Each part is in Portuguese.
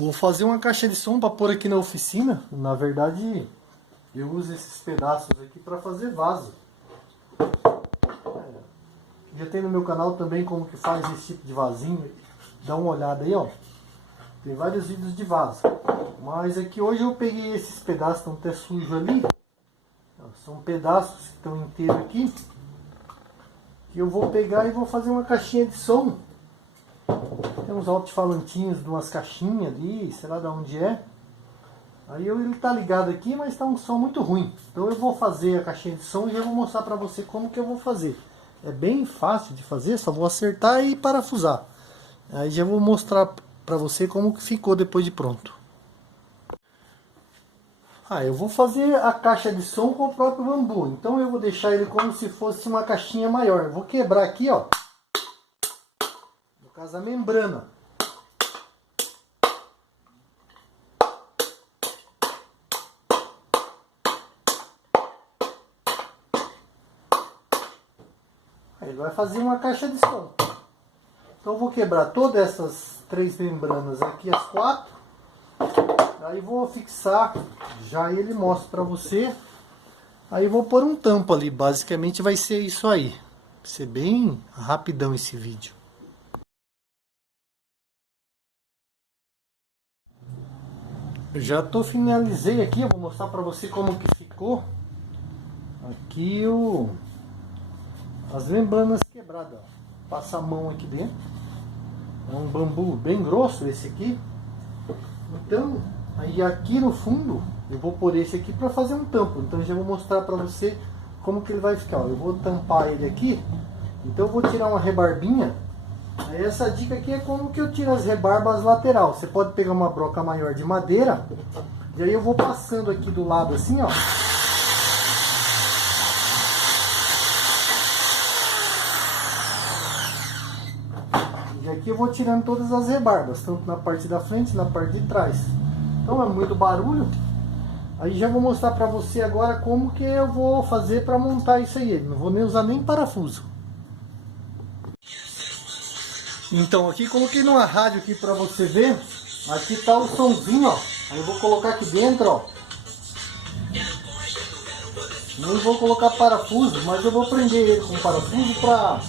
Vou fazer uma caixa de som para pôr aqui na oficina. Na verdade, eu uso esses pedaços aqui para fazer vaso. Já tem no meu canal também como que faz esse tipo de vasinho. Dá uma olhada aí, ó. Tem vários vídeos de vaso. Mas aqui hoje eu peguei esses pedaços que estão até sujos ali. São pedaços que estão inteiros aqui. Que eu vou pegar e vou fazer uma caixinha de som. Tem uns alto-falantinhos de umas caixinhas ali, sei lá de onde é. Aí ele tá ligado aqui, mas tá um som muito ruim. Então eu vou fazer a caixinha de som e já vou mostrar pra você como que eu vou fazer. É bem fácil de fazer, só vou acertar e parafusar. Aí já vou mostrar pra você como que ficou depois de pronto. Eu vou fazer a caixa de som com o próprio bambu. Então eu vou deixar ele como se fosse uma caixinha maior. Eu vou quebrar aqui, ó. No caso a membrana. Ele vai fazer uma caixa de som. Então eu vou quebrar todas essas 3 membranas aqui, as 4. Aí vou fixar, já ele mostra pra você. Aí vou pôr um tampo ali, basicamente vai ser isso aí. Vai ser bem rapidão esse vídeo. Eu já finalizei aqui, eu vou mostrar pra você como que ficou. Aqui as membranas quebradas, ó. Passa a mão aqui dentro. É um bambu bem grosso esse aqui. Então, aí aqui no fundo, eu vou pôr esse aqui para fazer um tampo. Então eu já vou mostrar para você como que ele vai ficar. Ó, eu vou tampar ele aqui. Então eu vou tirar uma rebarbinha. Aí essa dica aqui é como que eu tiro as rebarbas lateral. Você pode pegar uma broca maior de madeira. E aí eu vou passando aqui do lado assim, ó. Aqui eu vou tirando todas as rebarbas, tanto na parte da frente, na parte de trás. Então é muito barulho. Aí já vou mostrar pra você agora como que eu vou fazer pra montar isso aí. Não vou nem usar nem parafuso. Então aqui coloquei numa rádio aqui pra você ver. Aqui tá o somzinho, ó. Aí eu vou colocar aqui dentro, ó. Não vou colocar parafuso, mas eu vou prender ele com parafuso pra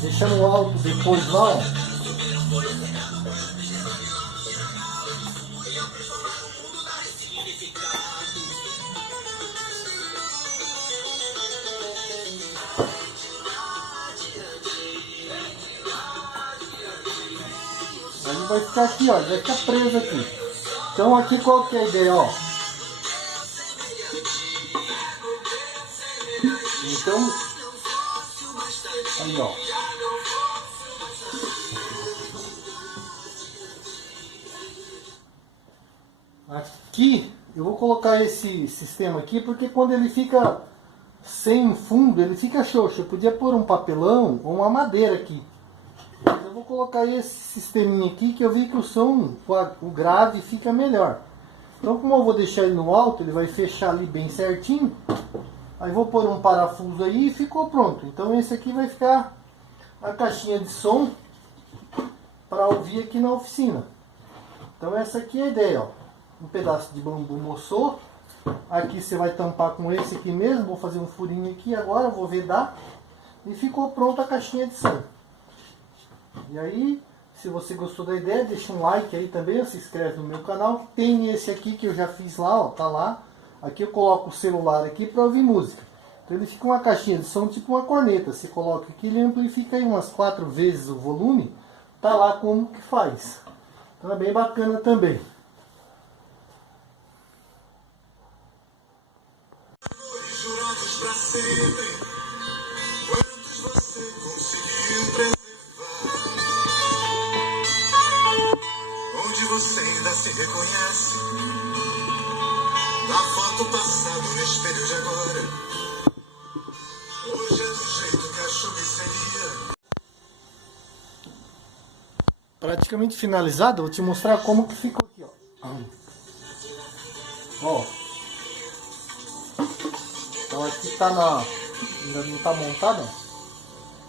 deixar no alto depois lá, ó. Aí vai ficar aqui, ó, vai ficar preso aqui. Então aqui qual que é a ideia, ó. Então, aí ó. Aqui eu vou colocar esse sistema aqui porque quando ele fica sem fundo ele fica xoxo. Eu podia pôr um papelão ou uma madeira aqui. Mas eu vou colocar esse sisteminha aqui que eu vi que o som, o grave fica melhor. Então como eu vou deixar ele no alto, ele vai fechar ali bem certinho. Aí vou pôr um parafuso aí e ficou pronto. Então esse aqui vai ficar a caixinha de som para ouvir aqui na oficina. Então essa aqui é a ideia, ó. Um pedaço de bambu moçô. Aqui você vai tampar com esse aqui mesmo. Vou fazer um furinho aqui agora, vou vedar. E ficou pronta a caixinha de som. E aí, se você gostou da ideia, deixa um like aí também, se inscreve no meu canal. Tem esse aqui que eu já fiz lá, ó, tá lá. Aqui eu coloco o celular aqui para ouvir música. Então ele fica uma caixinha de som tipo uma corneta. Você coloca aqui, ele amplifica aí umas 4 vezes o volume. Tá lá como que faz. Então é bem bacana também. Onde você ainda se reconhece na foto passada no espelho de agora. Hoje é do jeito que achou que seria. Praticamente finalizado, eu vou te mostrar como que ficou aqui, ó. Ó. Então aqui tá na... ainda não tá montado, ó.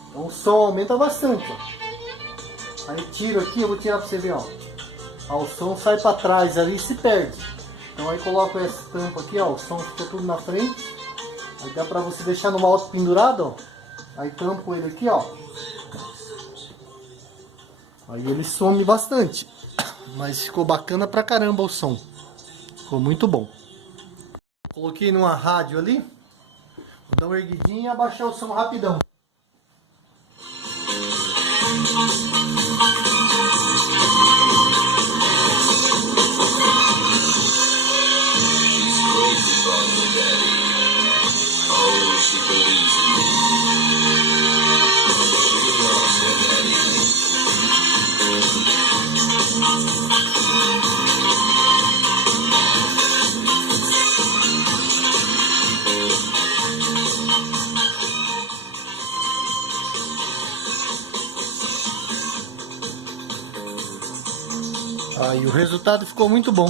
Então o som aumenta bastante, ó. Aí tiro aqui, eu vou tirar pra você ver, ó. o som sai para trás ali e se perde. Então aí coloco essa tampa aqui, ó, o som fica tudo na frente. Aí dá para você deixar no alto pendurado, ó. Aí tampo ele aqui, ó. Aí ele some bastante. Mas ficou bacana pra caramba o som. Ficou muito bom. Coloquei numa rádio ali. Vou dar uma erguidinha e abaixar o som rapidão. Aí o resultado ficou muito bom.